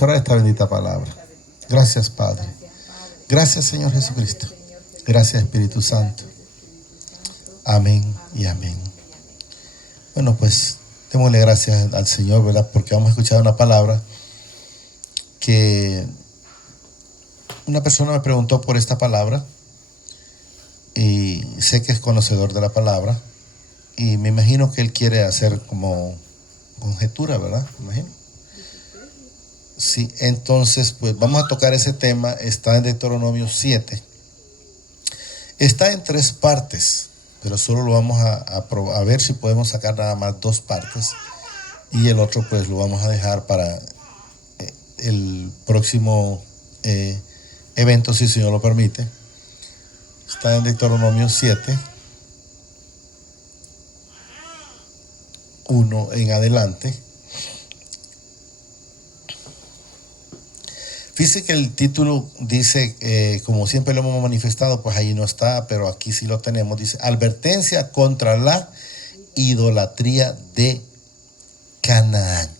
Ahora esta bendita palabra. Gracias, Padre. Gracias, Señor Jesucristo. Gracias, Espíritu Santo. Amén y amén. Bueno, pues démosle gracias al Señor, ¿verdad? Porque vamos a escuchar una palabra que una persona me preguntó por esta palabra y sé que es conocedor de la palabra y me imagino que él quiere hacer como conjetura, ¿verdad? Me imagino. Sí, entonces pues vamos a tocar ese tema. Está en Deuteronomio 7. Está en 3 partes, pero solo lo vamos a ver si podemos sacar nada más 2 partes y el otro pues lo vamos a dejar para el próximo evento, si el Señor lo permite. Está en Deuteronomio 7, 1 en adelante. Fíjese que el título dice, como siempre lo hemos manifestado, pues ahí no está, pero aquí sí lo tenemos. Dice, advertencia contra la idolatría de Canaán.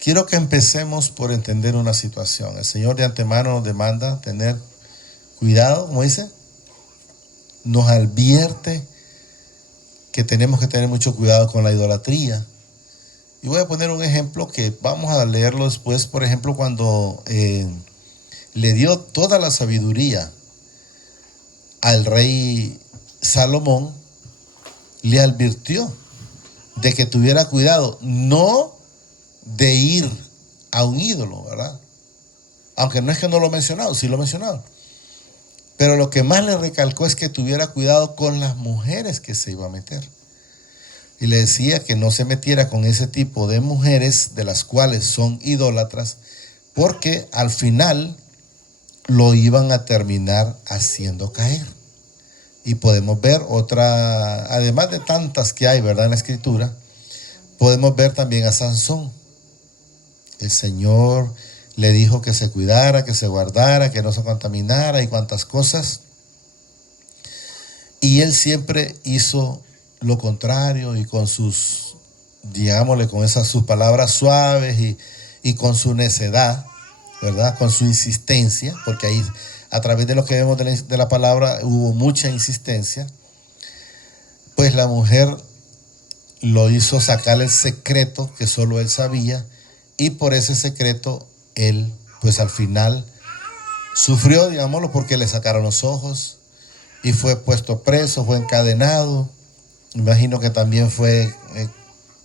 Quiero que empecemos por entender una situación. El Señor de antemano nos demanda tener cuidado, como dice, nos advierte que tenemos que tener mucho cuidado con la idolatría. Y voy a poner un ejemplo que vamos a leerlo después. Por ejemplo, cuando le dio toda la sabiduría al rey Salomón, le advirtió de que tuviera cuidado, no de ir a un ídolo, ¿verdad? Aunque no es que no lo he mencionado, sí lo he mencionado. Pero lo que más le recalcó es que tuviera cuidado con las mujeres que se iba a meter. Y le decía que no se metiera con ese tipo de mujeres de las cuales son idólatras, porque al final lo iban a terminar haciendo caer. Y podemos ver otra, además de tantas que hay, ¿verdad? En la Escritura, podemos ver también a Sansón. El Señor le dijo que se cuidara, que se guardara, que no se contaminara y cuantas cosas. Y él siempre hizo lo contrario y con sus, digámosle, con esas sus palabras suaves y con su necedad, ¿verdad? Con su insistencia, porque ahí a través de lo que vemos de la palabra hubo mucha insistencia, pues la mujer lo hizo sacar el secreto que solo él sabía y por ese secreto él pues al final sufrió, digámoslo, porque le sacaron los ojos y fue puesto preso, fue encadenado. Imagino que también fue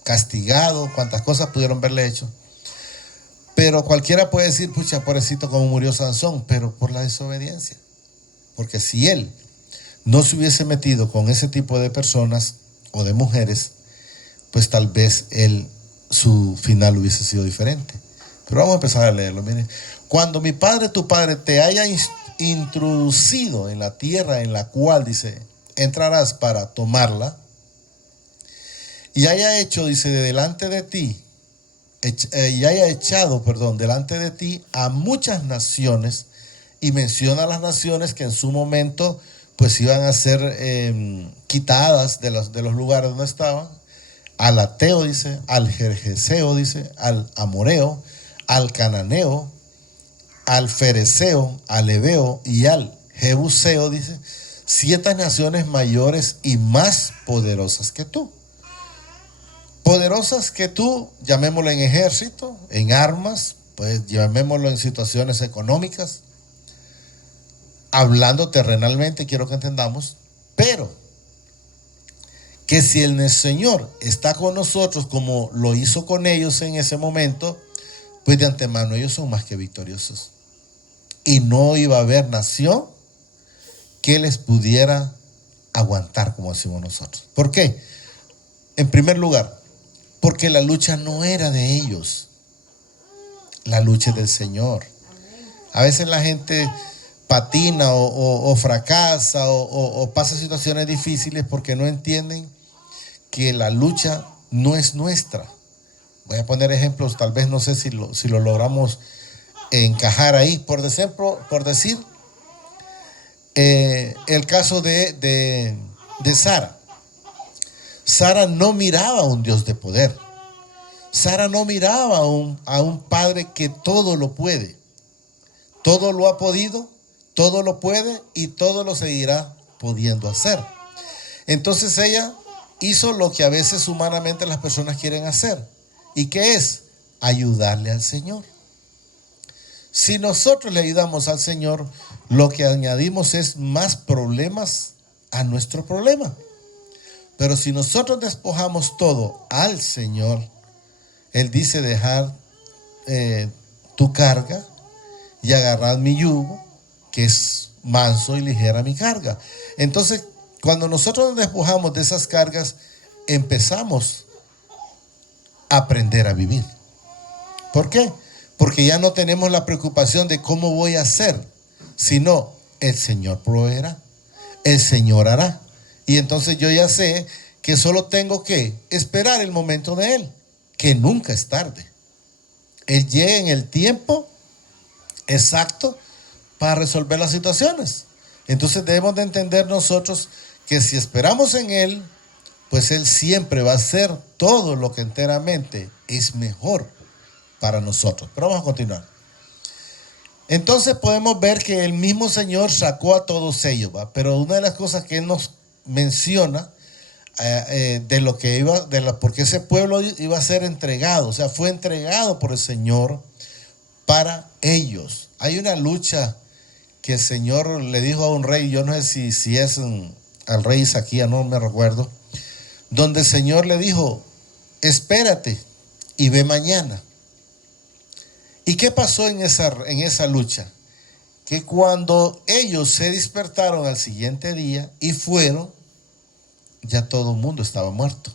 castigado, cuántas cosas pudieron verle hecho. Pero cualquiera puede decir, pucha, pobrecito, cómo murió Sansón, pero por la desobediencia. Porque si él no se hubiese metido con ese tipo de personas o de mujeres, pues tal vez su final hubiese sido diferente. Pero vamos a empezar a leerlo. Miren, cuando mi padre, tu padre, te haya introducido en la tierra en la cual, dice, entrarás para tomarla, y haya hecho, dice, delante de ti, y haya echado, delante de ti a muchas naciones, y menciona las naciones que en su momento, pues iban a ser quitadas de los lugares donde estaban, al Ateo, dice, al Jerjeseo, dice, al Amoreo, al Cananeo, al Fereceo, al Ebeo y al Jebuseo, dice, 7 naciones mayores y más poderosas que tú. Poderosas que tú, llamémoslo en ejército, en armas, pues llamémoslo en situaciones económicas, hablando terrenalmente, quiero que entendamos, pero que si el Señor está con nosotros como lo hizo con ellos en ese momento, pues de antemano ellos son más que victoriosos. Y no iba a haber nación que les pudiera aguantar como decimos nosotros. ¿Por qué? En primer lugar, porque la lucha no era de ellos, la lucha es del Señor. A veces la gente patina o fracasa o pasa situaciones difíciles porque no entienden que la lucha no es nuestra. Voy a poner ejemplos, tal vez no sé si lo logramos encajar ahí. Por decir el caso de Sara. Sara no miraba a un Dios de poder. Sara no miraba a un padre que todo lo puede. Todo lo ha podido, todo lo puede y todo lo seguirá pudiendo hacer. Entonces ella hizo lo que a veces humanamente las personas quieren hacer. ¿Y qué es? Ayudarle al Señor. Si nosotros le ayudamos al Señor, lo que añadimos es más problemas a nuestro problema. Pero si nosotros despojamos todo al Señor, Él dice dejar tu carga y agarrad mi yugo, que es manso y ligera mi carga. Entonces, cuando nosotros nos despojamos de esas cargas, empezamos a aprender a vivir. ¿Por qué? Porque ya no tenemos la preocupación de cómo voy a hacer, sino el Señor proveerá, el Señor hará. Y entonces yo ya sé que solo tengo que esperar el momento de Él, que nunca es tarde. Él llega en el tiempo exacto para resolver las situaciones. Entonces debemos de entender nosotros que si esperamos en Él, pues Él siempre va a hacer todo lo que enteramente es mejor para nosotros. Pero vamos a continuar. Entonces podemos ver que el mismo Señor sacó a todos ellos, ¿va? Pero una de las cosas que Él nos menciona de lo que iba, porque ese pueblo iba a ser entregado, o sea, fue entregado por el Señor para ellos. Hay una lucha que el Señor le dijo a un rey, yo no sé si es al rey Isaquías, no me recuerdo, donde el Señor le dijo, espérate y ve mañana. ¿Y qué pasó en esa lucha? Que cuando ellos se despertaron al siguiente día y fueron, ya todo el mundo estaba muerto.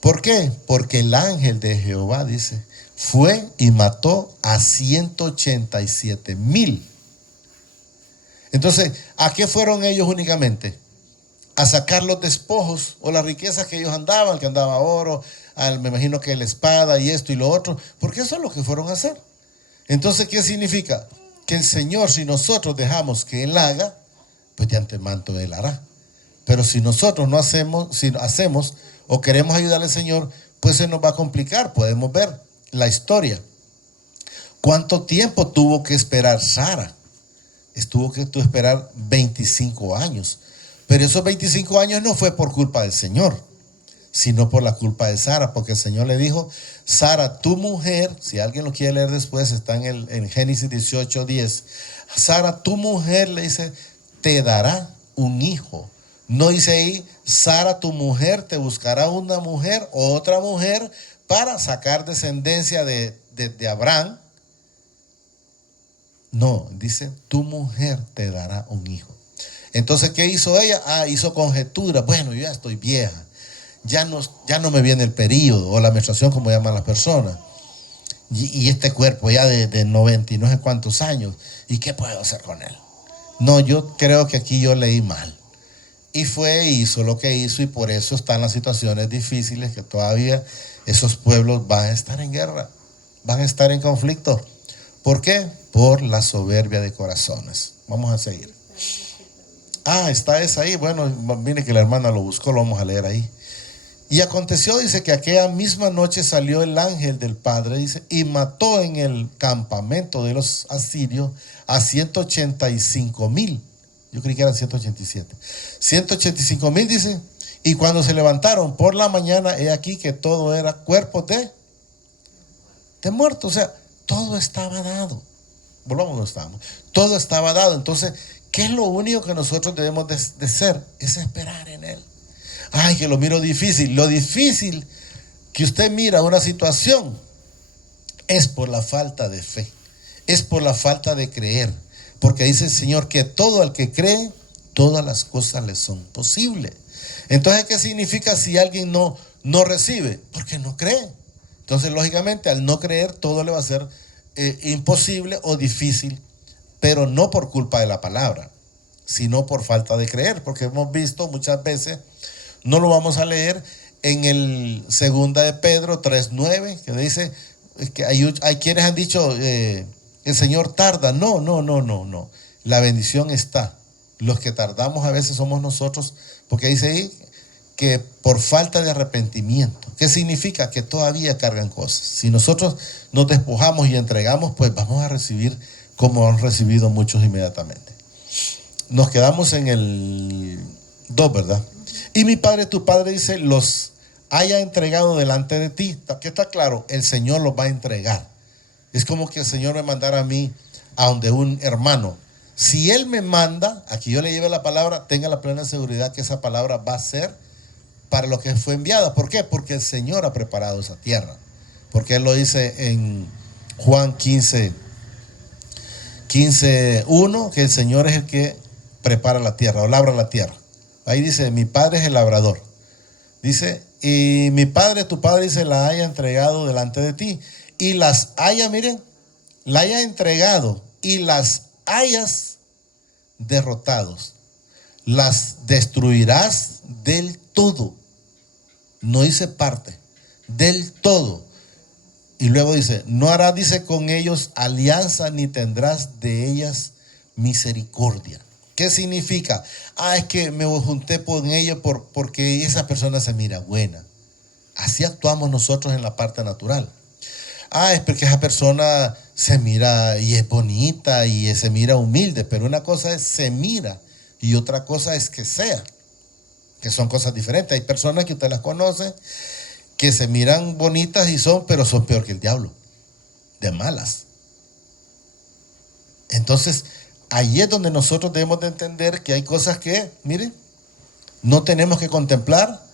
¿Por qué? Porque el ángel de Jehová, dice, fue y mató a 187,000. Entonces, ¿a qué fueron ellos únicamente? A sacar los despojos o las riquezas que ellos andaban, que andaba oro, me imagino que la espada y esto y lo otro, porque eso es lo que fueron a hacer. Entonces, ¿qué significa? Que el Señor, si nosotros dejamos que Él haga, pues de antemano Él hará. Pero si nosotros no hacemos, si hacemos o queremos ayudarle al Señor, pues se nos va a complicar. Podemos ver la historia. ¿Cuánto tiempo tuvo que esperar Sara? Tuvo que esperar 25 años. Pero esos 25 años no fue por culpa del Señor, sino por la culpa de Sara, porque el Señor le dijo, Sara, tu mujer, si alguien lo quiere leer después, está en Génesis 18:10, Sara, tu mujer, le dice, te dará un hijo. No dice ahí, Sara, tu mujer, te buscará una mujer o otra mujer para sacar descendencia de Abraham. No, dice, tu mujer te dará un hijo. Entonces, ¿qué hizo ella? Hizo conjetura. Bueno, yo ya estoy vieja. Ya no me viene el período o la menstruación, como llaman las personas. Y este cuerpo ya de 90 y no sé cuántos años. ¿Y qué puedo hacer con él? No, yo creo que aquí yo leí mal. Y hizo lo que hizo, y por eso están las situaciones difíciles, que todavía esos pueblos van a estar en guerra, van a estar en conflicto. ¿Por qué? Por la soberbia de corazones. Vamos a seguir. Está esa ahí. Bueno, mire que la hermana lo buscó, lo vamos a leer ahí. Y aconteció, dice, que aquella misma noche salió el ángel del Padre, dice, y mató en el campamento de los asirios a 185,000. Yo creí que eran 187. 185,000, dice, y cuando se levantaron por la mañana, he aquí que todo era cuerpos de muertos. O sea, todo estaba dado. Volvamos donde estábamos. Todo estaba dado. Entonces, ¿qué es lo único que nosotros debemos de ser? Es esperar en Él. Ay, que lo miro difícil. Lo difícil que usted mira una situación es por la falta de fe. Es por la falta de creer. Porque dice el Señor que todo el que cree, todas las cosas le son posibles. Entonces, ¿qué significa si alguien no recibe? Porque no cree. Entonces, lógicamente, al no creer, todo le va a ser imposible o difícil, pero no por culpa de la palabra, sino por falta de creer. Porque hemos visto muchas veces, no lo vamos a leer, en el 2 de Pedro 3:9, que dice que hay quienes han dicho, el Señor tarda. No. La bendición está. Los que tardamos a veces somos nosotros, porque dice ahí que por falta de arrepentimiento. ¿Qué significa? Que todavía cargan cosas. Si nosotros nos despojamos y entregamos, pues vamos a recibir como han recibido muchos inmediatamente. Nos quedamos en el 2, ¿verdad? Y mi padre, tu padre, dice, los haya entregado delante de ti. ¿Qué está claro? El Señor los va a entregar. Es como que el Señor me mandara a mí a donde un hermano. Si Él me manda a que yo le lleve la palabra, tenga la plena seguridad que esa palabra va a ser para lo que fue enviada. ¿Por qué? Porque el Señor ha preparado esa tierra. Porque Él lo dice en Juan 15:1, que el Señor es el que prepara la tierra o labra la tierra. Ahí dice, mi padre es el labrador. Dice, y mi padre, tu padre, dice, la haya entregado delante de ti. Y las haya, miren, la haya entregado y las hayas derrotados. Las destruirás del todo. No dice parte, del todo. Y luego dice, no harás, dice, con ellos alianza, ni tendrás de ellas misericordia. ¿Qué significa? Es que me junté con ellos porque esa persona se mira buena. Así actuamos nosotros en la parte natural. Es porque esa persona se mira y es bonita y se mira humilde, pero una cosa es se mira y otra cosa es que sea, que son cosas diferentes. Hay personas que usted las conoce que se miran bonitas pero son peor que el diablo, de malas. Entonces, ahí es donde nosotros debemos de entender que hay cosas que, mire, no tenemos que contemplar.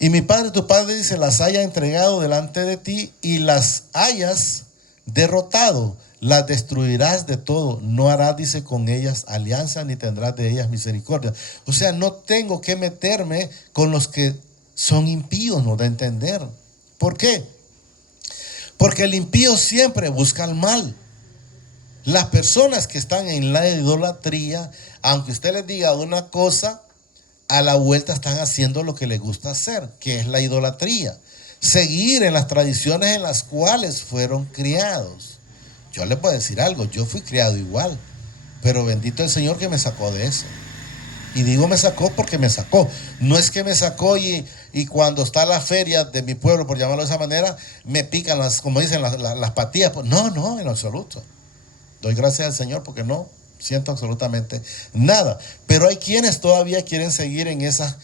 Y mi padre, tu padre, dice, las haya entregado delante de ti y las hayas derrotado, las destruirás de todo. No harás, dice, con ellas alianza, ni tendrás de ellas misericordia. O sea, no tengo que meterme con los que son impíos, no da a entender. ¿Por qué? Porque el impío siempre busca el mal. Las personas que están en la idolatría, aunque usted les diga una cosa, a la vuelta están haciendo lo que les gusta hacer, que es la idolatría. Seguir en las tradiciones en las cuales fueron criados. Yo les puedo decir algo, yo fui criado igual, pero bendito el Señor que me sacó de eso. Y digo me sacó porque me sacó. No es que me sacó y cuando está la feria de mi pueblo, por llamarlo de esa manera, me pican como dicen, las patillas. No, en lo absoluto. Doy gracias al Señor porque no siento absolutamente nada. Pero hay quienes todavía quieren seguir en esa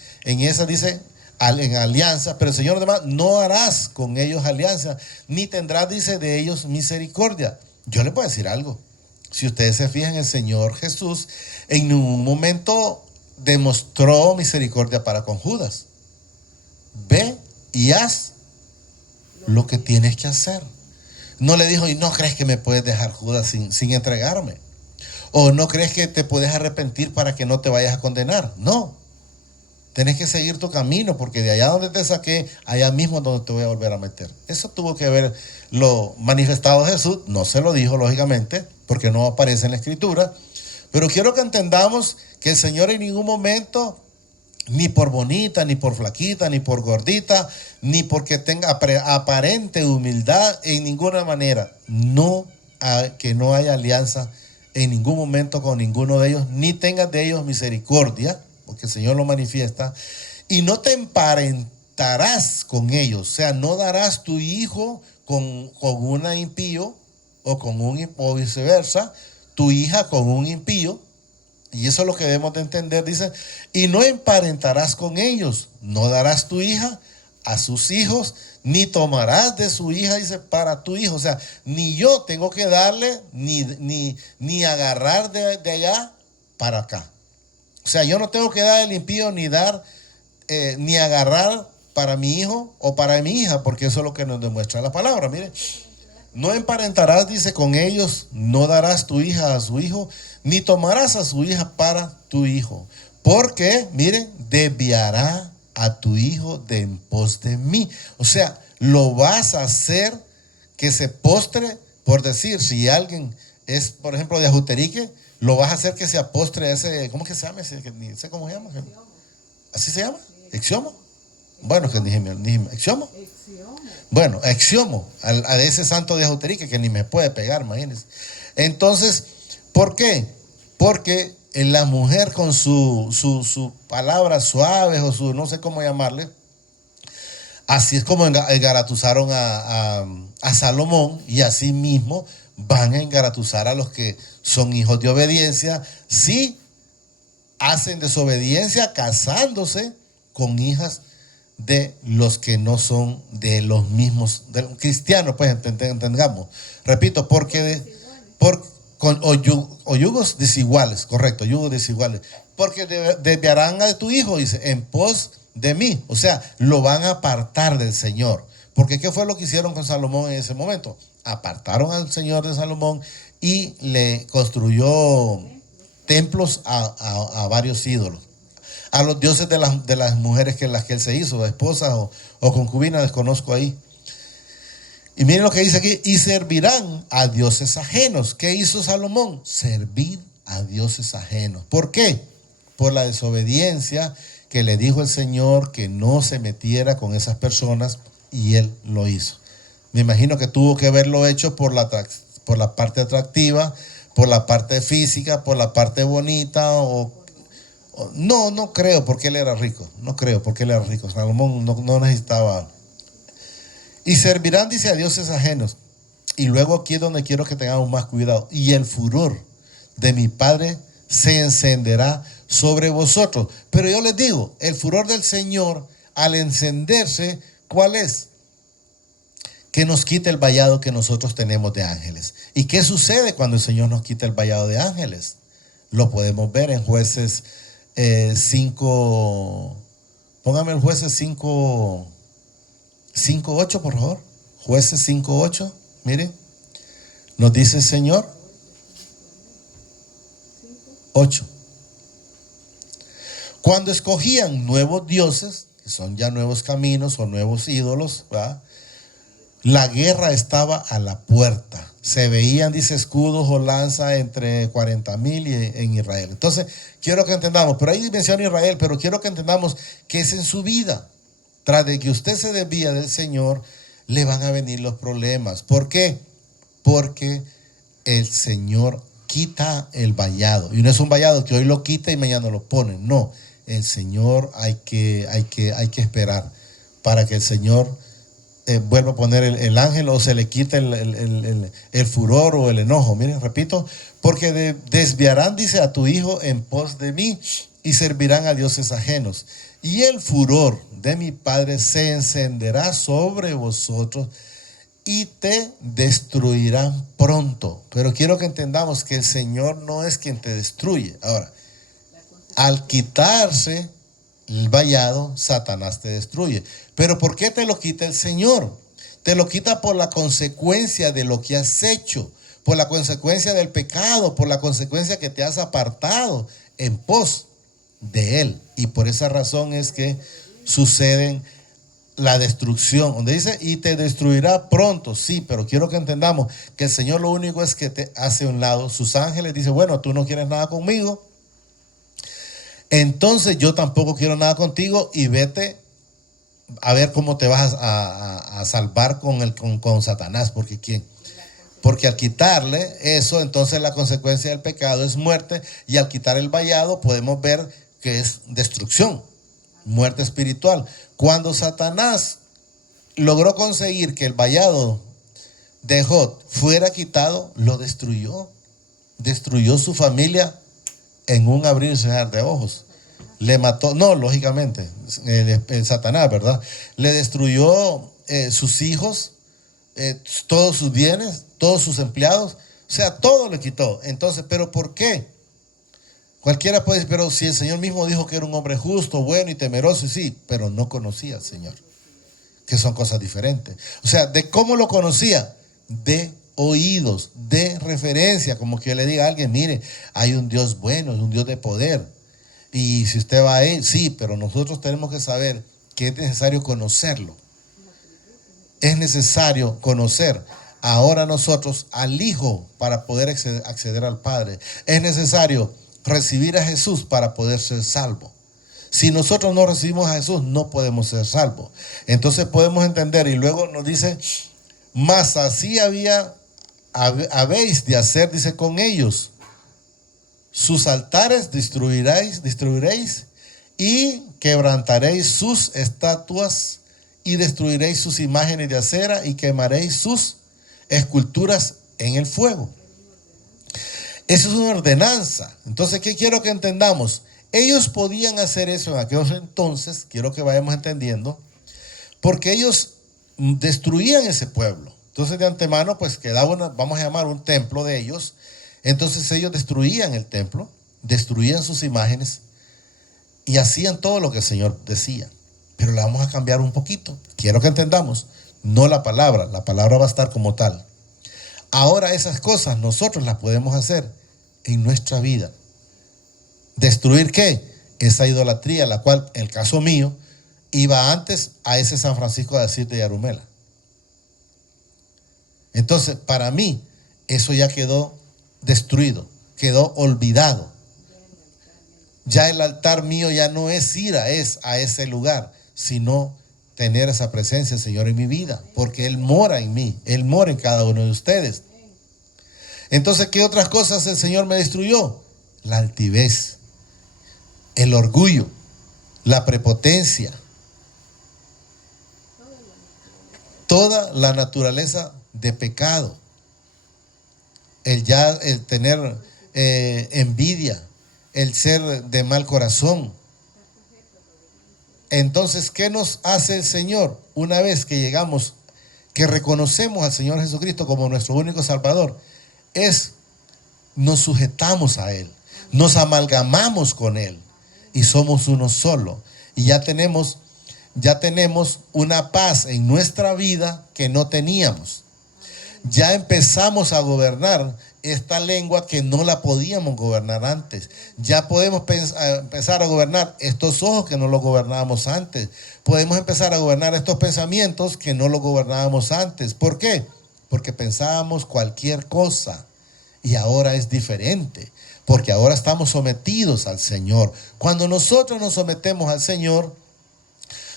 dice, en alianza. Pero el Señor además, no harás con ellos alianza, ni tendrás, dice, de ellos misericordia. Yo le puedo decir algo. Si ustedes se fijan, el Señor Jesús en ningún momento demostró misericordia para con Judas. Ve y haz lo que tienes que hacer. No le dijo, y no crees que me puedes dejar, Judas, sin entregarme. O no crees que te puedes arrepentir para que no te vayas a condenar. No. Tienes que seguir tu camino, porque de allá donde te saqué, allá mismo es donde te voy a volver a meter. Eso tuvo que ver lo manifestado Jesús. No se lo dijo, lógicamente, porque no aparece en la Escritura. Pero quiero que entendamos que el Señor en ningún momento, ni por bonita, ni por flaquita, ni por gordita, ni porque tenga aparente humildad, en ninguna manera, que no haya alianza en ningún momento con ninguno de ellos, ni tengas de ellos misericordia, porque el Señor lo manifiesta, y no te emparentarás con ellos. O sea, no darás tu hijo con una impío o viceversa, tu hija con un impío. Y eso es lo que debemos de entender, dice, y no emparentarás con ellos, no darás tu hija a sus hijos, ni tomarás de su hija, dice, para tu hijo. O sea, ni yo tengo que darle, ni agarrar de allá para acá. O sea, yo no tengo que dar el impío, ni dar, ni agarrar para mi hijo o para mi hija, porque eso es lo que nos demuestra la palabra. Mire, no emparentarás, dice, con ellos, no darás tu hija a su hijo, ni tomarás a su hija para tu hijo, porque, miren, desviará a tu hijo de en pos de mí. O sea, lo vas a hacer que se postre, por decir, si alguien es, por ejemplo, de Ajuterique, lo vas a hacer que se apostre a ese, ¿cómo que se llama? Ni sé cómo se llama. ¿Así se llama? ¿Exiomo? Bueno, que ni ¿exiomo? Bueno, exiomo a ese santo de Ajuterique que ni me puede pegar, imagínense. Entonces, ¿por qué? Porque la mujer con su palabras suaves o su no sé cómo llamarle, Así es como engaratuzaron a Salomón, y así mismo van a engaratuzar a los que son hijos de obediencia si hacen desobediencia casándose con hijas de los que no son de los mismos de cristianos, pues entendamos. Repito, o yugos desiguales, correcto, yugos desiguales. Porque desviarán a tu hijo, dice, en pos de mí. O sea, lo van a apartar del Señor. Porque ¿qué fue lo que hicieron con Salomón en ese momento? Apartaron al Señor de Salomón y le construyó templos a varios ídolos, a los dioses de las mujeres que las que él se hizo, esposas o concubinas, desconozco ahí. Y miren lo que dice aquí: y servirán a dioses ajenos. ¿Qué hizo Salomón? Servir a dioses ajenos. ¿Por qué? Por la desobediencia que le dijo el Señor que no se metiera con esas personas, y él lo hizo. Me imagino que tuvo que haberlo hecho por la parte atractiva, por la parte física, por la parte bonita, no creo, porque él era rico. No creo, porque él era rico. Salomón no necesitaba. Y servirán, dice, a dioses ajenos. Y luego aquí es donde quiero que tengamos más cuidado. Y el furor de mi Padre se encenderá sobre vosotros. Pero yo les digo, el furor del Señor, al encenderse, ¿cuál es? Que nos quite el vallado que nosotros tenemos de ángeles. ¿Y qué sucede cuando el Señor nos quita el vallado de ángeles? Lo podemos ver en Jueces 5. Póngame el Jueces 5:8, por favor. Jueces 5:8. Mire, nos dice el Señor 8. Cuando escogían nuevos dioses, que son ya nuevos caminos o nuevos ídolos, ¿verdad? La guerra estaba a la puerta. Se veían, dice, escudos o lanzas entre 40,000 en Israel. Entonces, quiero que entendamos, pero ahí menciona Israel, pero quiero que entendamos que es en su vida. Tras de que usted se desvía del Señor, le van a venir los problemas. ¿Por qué? Porque el Señor quita el vallado. Y no es un vallado que hoy lo quita y mañana lo pone. No, el Señor hay que esperar para que el Señor vuelva a poner el ángel, o se le quita el furor o el enojo. Miren, repito, porque desviarán, dice, a tu hijo en pos de mí, y servirán a dioses ajenos. Y el furor de mi Padre se encenderá sobre vosotros y te destruirán pronto. Pero quiero que entendamos que el Señor no es quien te destruye. Ahora, al quitarse el vallado, Satanás te destruye. Pero ¿por qué te lo quita el Señor? Te lo quita por la consecuencia de lo que has hecho, por la consecuencia del pecado, por la consecuencia que te has apartado en pos de Él. Y por esa razón es que suceden la destrucción, donde dice, y te destruirá pronto. Sí, pero quiero que entendamos que el Señor lo único es que te hace a un lado. Sus ángeles dicen, bueno, tú no quieres nada conmigo, entonces yo tampoco quiero nada contigo, y vete a ver cómo te vas a salvar con Satanás. Porque ¿quién? Porque al quitarle eso, entonces la consecuencia del pecado es muerte, y al quitar el vallado podemos ver que es destrucción, muerte espiritual. Cuando Satanás logró conseguir que el vallado de Jod fuera quitado, lo destruyó su familia en un abrir y cerrar de ojos. Le mató, no, lógicamente, Satanás, ¿verdad? Le destruyó sus hijos, todos sus bienes, todos sus empleados, o sea, todo le quitó. Entonces, ¿pero por qué? Cualquiera puede decir, pero si el Señor mismo dijo que era un hombre justo, bueno y temeroso, y sí, pero no conocía al Señor, que son cosas diferentes. O sea, ¿de cómo lo conocía? De oídos, de referencia, como que yo le diga a alguien, mire, hay un Dios bueno, es un Dios de poder, y si usted va a Él, sí, pero nosotros tenemos que saber que es necesario conocerlo. Es necesario conocer ahora nosotros al Hijo para poder acceder al Padre. Es necesario recibir a Jesús para poder ser salvo. Si nosotros no recibimos a Jesús, no podemos ser salvos. Entonces podemos entender, y luego nos dice, mas así habéis de hacer, dice, con ellos. Sus altares destruiréis y quebrantaréis sus estatuas y destruiréis sus imágenes de acera y quemaréis sus esculturas en el fuego. Eso es una ordenanza. Entonces, ¿qué quiero que entendamos? Ellos podían hacer eso en aquellos entonces, quiero que vayamos entendiendo, porque ellos destruían ese pueblo. Entonces, de antemano, pues quedaba vamos a llamar un templo de ellos. Entonces, ellos destruían el templo, destruían sus imágenes y hacían todo lo que el Señor decía. Pero le vamos a cambiar un poquito. Quiero que entendamos, no la palabra va a estar como tal. Ahora esas cosas nosotros las podemos hacer en nuestra vida. ¿Destruir qué? Esa idolatría, la cual, en el caso mío, iba antes a ese San Francisco de Asís de Yarumela. Entonces, para mí, eso ya quedó destruido, quedó olvidado. Ya el altar mío ya no es ir a ese lugar, sino tener esa presencia del Señor en mi vida, porque Él mora en mí, Él mora en cada uno de ustedes. Entonces, ¿qué otras cosas el Señor me destruyó? La altivez, el orgullo, la prepotencia, toda la naturaleza de pecado, el tener envidia, el ser de mal corazón. Entonces, ¿qué nos hace el Señor? Una vez que llegamos, que reconocemos al Señor Jesucristo como nuestro único Salvador, nos sujetamos a Él, nos amalgamamos con Él y somos uno solo. Y ya tenemos una paz en nuestra vida que no teníamos. Ya empezamos a gobernar esta lengua que no la podíamos gobernar antes. Ya podemos empezar a gobernar estos ojos que no los gobernábamos antes. Podemos empezar a gobernar estos pensamientos que no los gobernábamos antes. ¿Por qué? Porque pensábamos cualquier cosa y ahora es diferente. Porque ahora estamos sometidos al Señor. Cuando nosotros nos sometemos al Señor,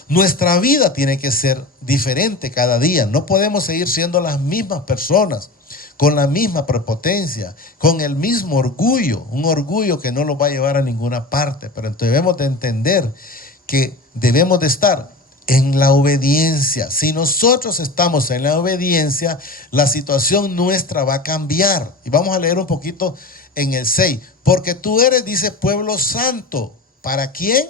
nuestra vida tiene que ser diferente cada día. No podemos seguir siendo las mismas personas, con la misma prepotencia, con el mismo orgullo, un orgullo que no nos va a llevar a ninguna parte. Pero debemos de entender que debemos de estar en la obediencia. Si nosotros estamos en la obediencia, la situación nuestra va a cambiar. Y vamos a leer un poquito en el 6. Porque tú eres, dice, pueblo santo. ¿Para quién?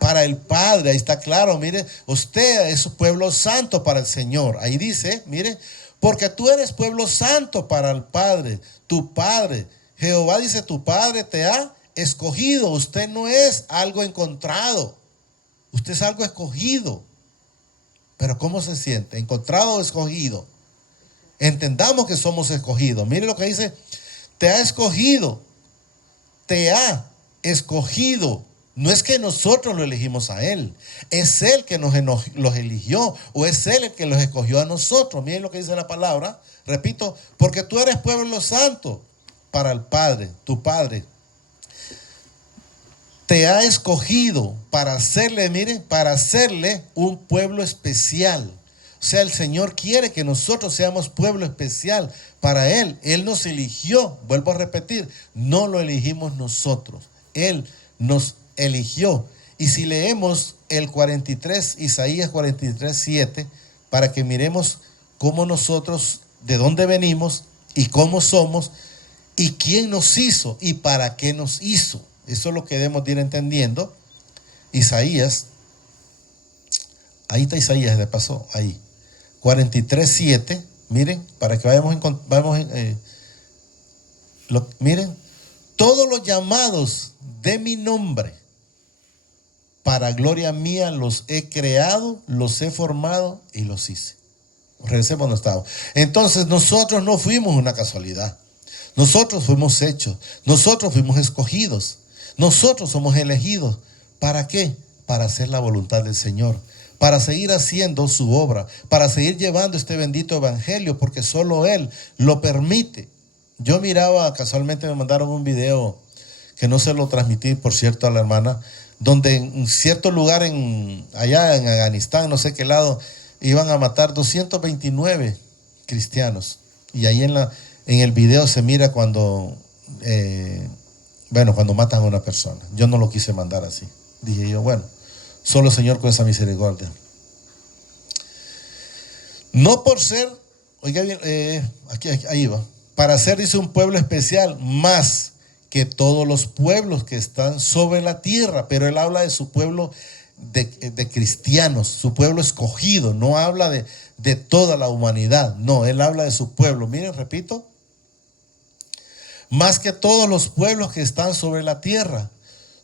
Para el Padre. Ahí está claro, mire, usted es un pueblo santo para el Señor. Ahí dice, mire, porque tú eres pueblo santo para el Padre, tu Padre. Jehová dice, tu Padre te ha escogido. Usted no es algo encontrado, usted es algo escogido. Pero ¿cómo se siente? ¿Encontrado o escogido? Entendamos que somos escogidos. Mire lo que dice, te ha escogido, te ha escogido. No es que nosotros lo elegimos a Él, es Él que los eligió, o es Él el que los escogió a nosotros. Miren lo que dice la palabra, repito, porque tú eres pueblo santo para el Padre, tu Padre. Te ha escogido para hacerle, miren, para hacerle un pueblo especial. O sea, el Señor quiere que nosotros seamos pueblo especial para Él. Él nos eligió, vuelvo a repetir, no lo elegimos nosotros. Él nos eligió. Y si leemos el 43, Isaías 43:7, para que miremos cómo nosotros, de dónde venimos y cómo somos y quién nos hizo y para qué nos hizo. Eso es lo que debemos de ir entendiendo. Isaías, ahí está Isaías, de paso, ahí. 43:7, miren, para que miren, todos los llamados de mi nombre, para gloria mía los he creado, los he formado y los hice. Regresemos donde estábamos. Entonces nosotros no fuimos una casualidad. Nosotros fuimos hechos. Nosotros fuimos escogidos. Nosotros somos elegidos. ¿Para qué? Para hacer la voluntad del Señor. Para seguir haciendo su obra. Para seguir llevando este bendito evangelio. Porque solo Él lo permite. Yo miraba, casualmente me mandaron un video que no se lo transmití, por cierto, a la hermana, donde en cierto lugar allá en Afganistán, no sé qué lado, iban a matar 229 cristianos. Y ahí en el video se mira cuando matan a una persona. Yo no lo quise mandar así. Dije yo, bueno, solo el Señor con esa misericordia. No por ser, oiga bien, ahí va, para ser, dice, un pueblo especial, más que todos los pueblos que están sobre la tierra, pero él habla de su pueblo de cristianos, su pueblo escogido, no habla de toda la humanidad, no, él habla de su pueblo. Miren, repito, más que todos los pueblos que están sobre la tierra,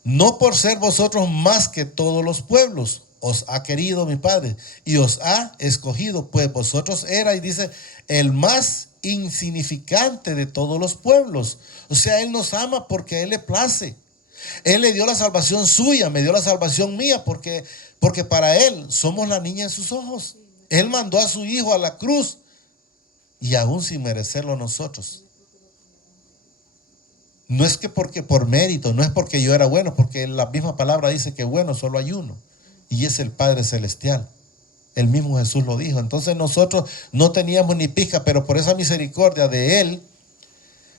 no por ser vosotros más que todos los pueblos, os ha querido mi Padre y os ha escogido, pues vosotros erais, dice, el más insignificante de todos los pueblos. O sea, Él nos ama porque a Él le place. Él le dio la salvación suya, me dio la salvación mía, porque para Él somos la niña en sus ojos. Él mandó a su Hijo a la cruz y aún sin merecerlo nosotros. No es que porque por mérito, no es porque yo era bueno, porque la misma palabra dice que bueno solo hay uno, y es el Padre Celestial. El mismo Jesús lo dijo. Entonces nosotros no teníamos ni pizca, pero por esa misericordia de Él,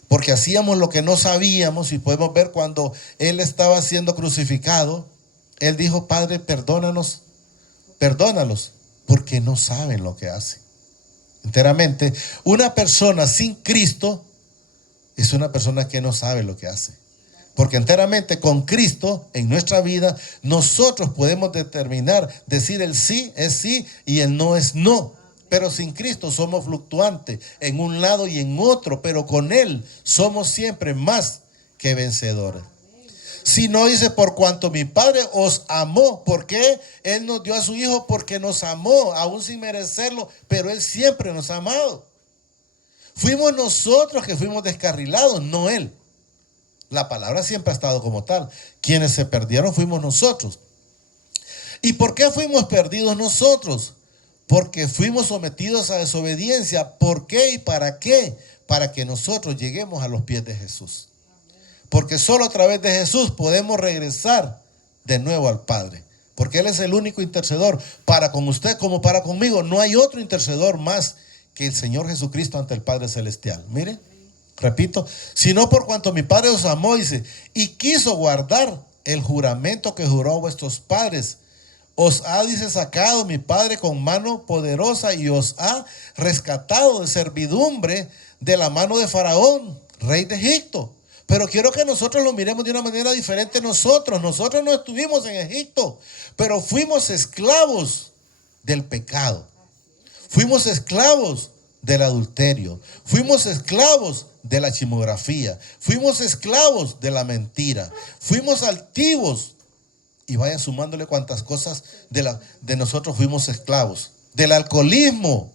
porque hacíamos lo que no sabíamos, y podemos ver cuando Él estaba siendo crucificado, Él dijo: Padre, perdónalos, porque no saben lo que hacen. Enteramente, una persona sin Cristo es una persona que no sabe lo que hace. Porque enteramente con Cristo en nuestra vida nosotros podemos determinar, decir el sí es sí y el no es no. Pero sin Cristo somos fluctuantes en un lado y en otro, pero con Él somos siempre más que vencedores. Si no, dice, por cuanto mi Padre os amó. ¿Por qué? Él nos dio a su Hijo porque nos amó, aún sin merecerlo, pero Él siempre nos ha amado. Fuimos nosotros que fuimos descarrilados, no Él. La palabra siempre ha estado como tal. Quienes se perdieron fuimos nosotros. ¿Y por qué fuimos perdidos nosotros? Porque fuimos sometidos a desobediencia. ¿Por qué y para qué? Para que nosotros lleguemos a los pies de Jesús. Porque solo a través de Jesús podemos regresar de nuevo al Padre. Porque Él es el único intercedor para con usted como para conmigo. No hay otro intercedor más que el Señor Jesucristo ante el Padre Celestial. Mire, repito, sino por cuanto mi Padre os amó, dice, y quiso guardar el juramento que juró a vuestros padres. Os ha, dice, sacado mi Padre con mano poderosa y os ha rescatado de servidumbre de la mano de Faraón, rey de Egipto. Pero quiero que nosotros lo miremos de una manera diferente. Nosotros no estuvimos en Egipto, pero fuimos esclavos del pecado. Fuimos esclavos del adulterio. Fuimos esclavos de la chismografía. Fuimos esclavos de la mentira. Fuimos altivos. Y vaya sumándole cuantas cosas de nosotros fuimos esclavos. Del alcoholismo.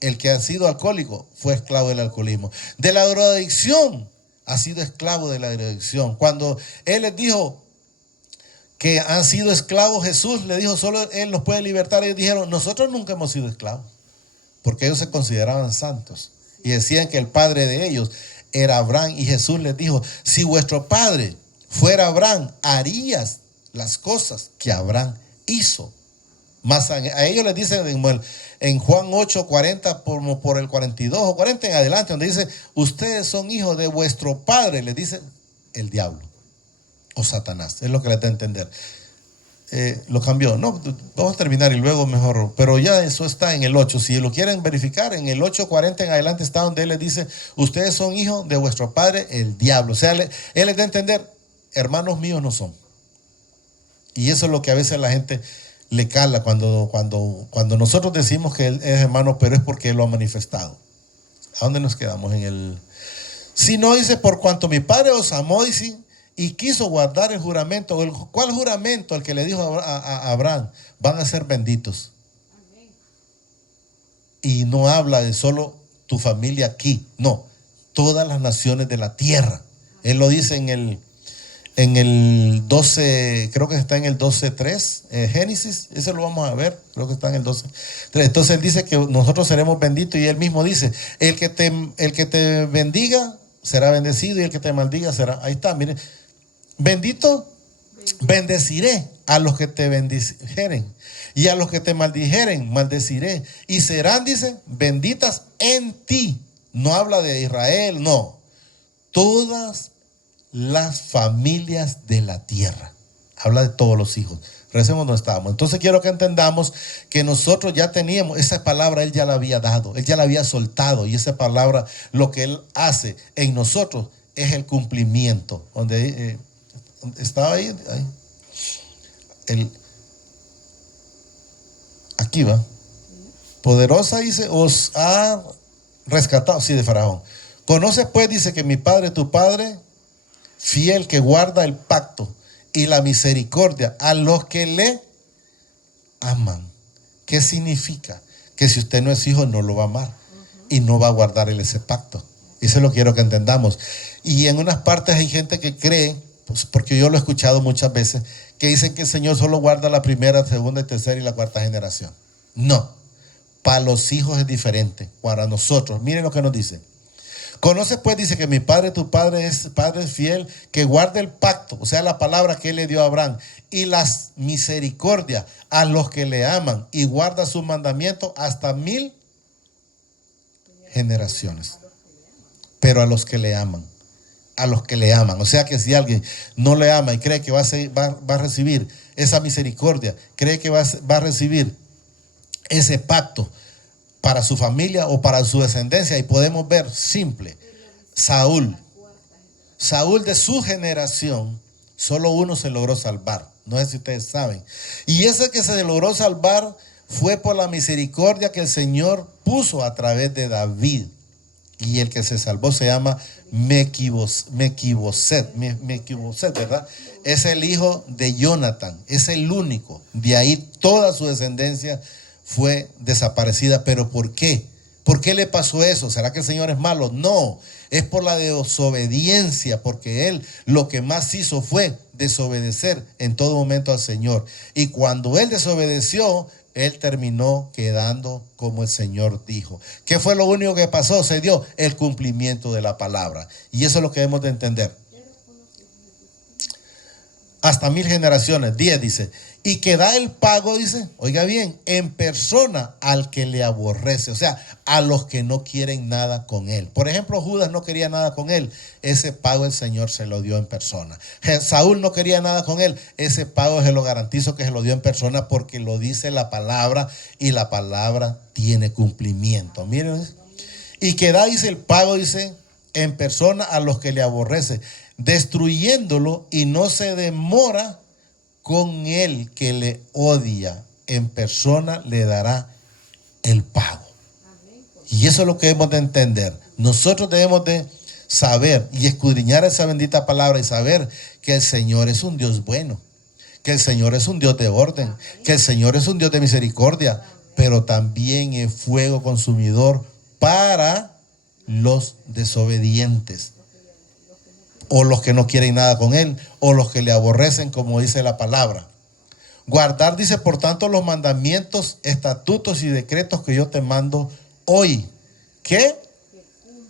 El que ha sido alcohólico fue esclavo del alcoholismo. De la drogadicción ha sido esclavo de la drogadicción. Cuando Él les dijo que han sido esclavos, Jesús le dijo, solo Él nos puede libertar. Ellos dijeron, nosotros nunca hemos sido esclavos. Porque ellos se consideraban santos. Y decían que el padre de ellos era Abraham. Y Jesús les dijo, si vuestro padre fuera Abraham, harías las cosas que Abraham hizo. Más a ellos les dicen en Juan 8, 40, por el 42 o 40 en adelante, donde dice, ustedes son hijos de vuestro padre, les dice el diablo o Satanás. Es lo que les da a entender. Lo cambió. No, vamos a terminar y luego mejor. Pero ya eso está en el 8. Si lo quieren verificar, en el 8:40 en adelante está donde Él les dice, ustedes son hijos de vuestro padre, el diablo. O sea, Él les da a entender, hermanos míos no son. Y eso es lo que a veces la gente le cala cuando nosotros decimos que Él es hermano, pero es porque Él lo ha manifestado. ¿A dónde nos quedamos? En el... Si no, dice, por cuanto mi Padre os amó, dice, y quiso guardar el juramento. ¿Cuál juramento? El que le dijo a Abraham, van a ser benditos. Amén. Y no habla de solo tu familia aquí, no, todas las naciones de la tierra. Él lo dice en el 12, creo que está en el 12:3, Génesis, ese lo vamos a ver, creo que está en el 12:3. Entonces Él dice que nosotros seremos benditos, y Él mismo dice, el que te bendiga será bendecido, y el que te maldiga será, ahí está, mire, bendito, bendeciré a los que te bendijeren, y a los que te maldijeren, maldeciré, y serán, dice, benditas en ti. No habla de Israel, no, todas las familias de la tierra. Habla de todos los hijos. Recemos donde estábamos. Entonces quiero que entendamos que nosotros ya teníamos esa palabra, Él ya la había dado, Él ya la había soltado, y esa palabra, lo que Él hace en nosotros es el cumplimiento. Donde estaba ahí. Aquí va. Poderosa, dice, os ha rescatado, sí, de Faraón. Conoce pues, dice, que mi Padre, tu Padre, fiel, que guarda el pacto y la misericordia a los que le aman. ¿Qué significa? Que si usted no es hijo, no lo va a amar y no va a guardar ese pacto. Eso lo quiero que entendamos. Y en unas partes hay gente que cree, pues, porque yo lo he escuchado muchas veces, que dicen que el Señor solo guarda la primera, segunda, tercera y la cuarta generación. No, para los hijos es diferente. Para nosotros, miren lo que nos dice. Conoce pues, dice, que mi Padre, tu Padre es fiel, que guarda el pacto, o sea, la palabra que Él le dio a Abraham, y las misericordias a los que le aman, y guarda sus mandamientos hasta 1000 generaciones. Pero a los que le aman, o sea que si alguien no le ama y cree que va a recibir esa misericordia, cree que va a recibir ese pacto para su familia o para su descendencia, y podemos ver simple, Saúl de su generación, solo uno se logró salvar, no sé si ustedes saben, y ese que se logró salvar fue por la misericordia que el Señor puso a través de David, y el que se salvó se llama Mefiboset, ¿verdad? Es el hijo de Jonathan, es el único, de ahí toda su descendencia fue desaparecida. ¿Pero por qué? ¿Por qué le pasó eso? ¿Será que el Señor es malo? No, es por la desobediencia, porque Él lo que más hizo fue desobedecer en todo momento al Señor. Y cuando Él desobedeció, Él terminó quedando como el Señor dijo. ¿Qué fue lo único que pasó? Se dio el cumplimiento de la palabra. Y eso es lo que debemos de entender. Hasta 1000 generaciones, 10 dice. Y que da el pago, dice, oiga bien, en persona al que le aborrece, o sea, a los que no quieren nada con él. Por ejemplo, Judas no quería nada con él, ese pago el Señor se lo dio en persona. Saúl no quería nada con él, ese pago se lo garantizo que se lo dio en persona, porque lo dice la palabra y la palabra tiene cumplimiento. Miren, y que da, dice, el pago, dice, en persona a los que le aborrece, destruyéndolo, y no se demora con el que le odia, en persona le dará el pago. Y eso es lo que debemos de entender. Nosotros debemos de saber y escudriñar esa bendita palabra y saber que el Señor es un Dios bueno, que el Señor es un Dios de orden, que el Señor es un Dios de misericordia, pero también es fuego consumidor para los desobedientes, o los que no quieren nada con Él, o los que le aborrecen, como dice la palabra. Guardar, dice, por tanto, los mandamientos, estatutos y decretos que yo te mando hoy. ¿Qué?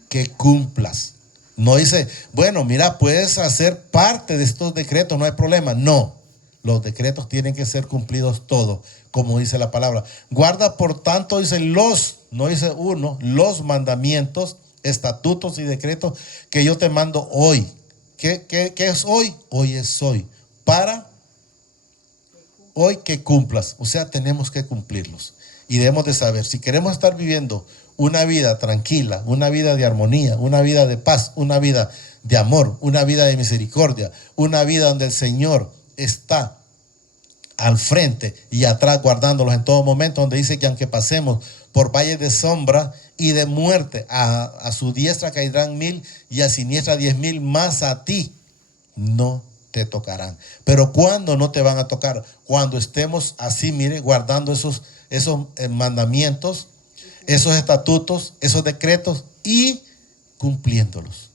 Que cumplas. No dice, bueno, mira, puedes hacer parte de estos decretos, no hay problema. No, los decretos tienen que ser cumplidos todos, como dice la palabra. Guarda, por tanto, dice no dice uno, los mandamientos, estatutos y decretos que yo te mando hoy. ¿Qué es hoy? Hoy es hoy. Para hoy que cumplas. O sea, tenemos que cumplirlos. Y debemos de saber, si queremos estar viviendo una vida tranquila, una vida de armonía, una vida de paz, una vida de amor, una vida de misericordia, una vida donde el Señor está al frente y atrás guardándolos en todo momento, donde dice que aunque pasemos por valles de sombra y de muerte, a su diestra caerán 1000 y a siniestra 10,000, más a ti no te tocarán. Pero ¿cuándo no te van a tocar? Cuando estemos así, mire, guardando esos mandamientos, esos estatutos, esos decretos y cumpliéndolos.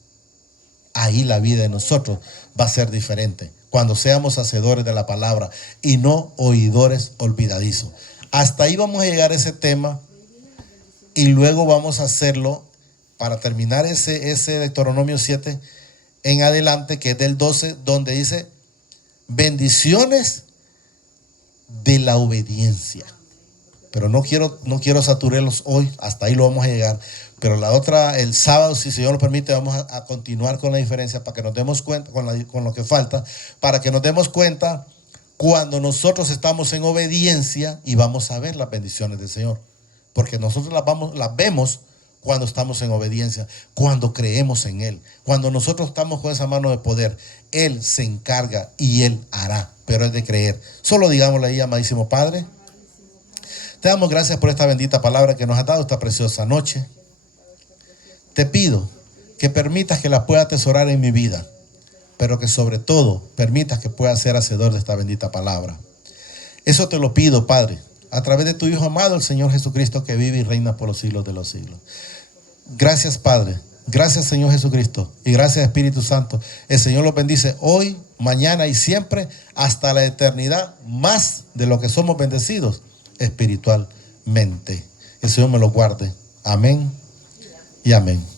Ahí la vida de nosotros va a ser diferente, cuando seamos hacedores de la palabra y no oidores olvidadizos. Hasta ahí vamos a llegar a ese tema, y luego vamos a hacerlo para terminar ese Deuteronomio 7 en adelante, que es del 12, donde dice bendiciones de la obediencia. Pero no quiero saturarlos hoy, hasta ahí lo vamos a llegar. Pero la otra, el sábado, si el Señor lo permite, vamos a continuar con la diferencia, para que nos demos cuenta, con lo que falta, para que nos demos cuenta cuando nosotros estamos en obediencia y vamos a ver las bendiciones del Señor. Porque nosotros las vemos cuando estamos en obediencia, cuando creemos en Él. Cuando nosotros estamos con esa mano de poder, Él se encarga y Él hará, pero es de creer. Solo digámosle ahí, amadísimo Padre, te damos gracias por esta bendita palabra que nos has dado esta preciosa noche. Te pido que permitas que la pueda atesorar en mi vida, pero que sobre todo permitas que pueda ser hacedor de esta bendita palabra. Eso te lo pido, Padre, a través de tu Hijo amado, el Señor Jesucristo, que vive y reina por los siglos de los siglos. Gracias, Padre. Gracias, Señor Jesucristo. Y gracias, Espíritu Santo. El Señor los bendice hoy, mañana y siempre, hasta la eternidad, más de lo que somos bendecidos espiritualmente. El Señor me lo guarde. Amén y amén.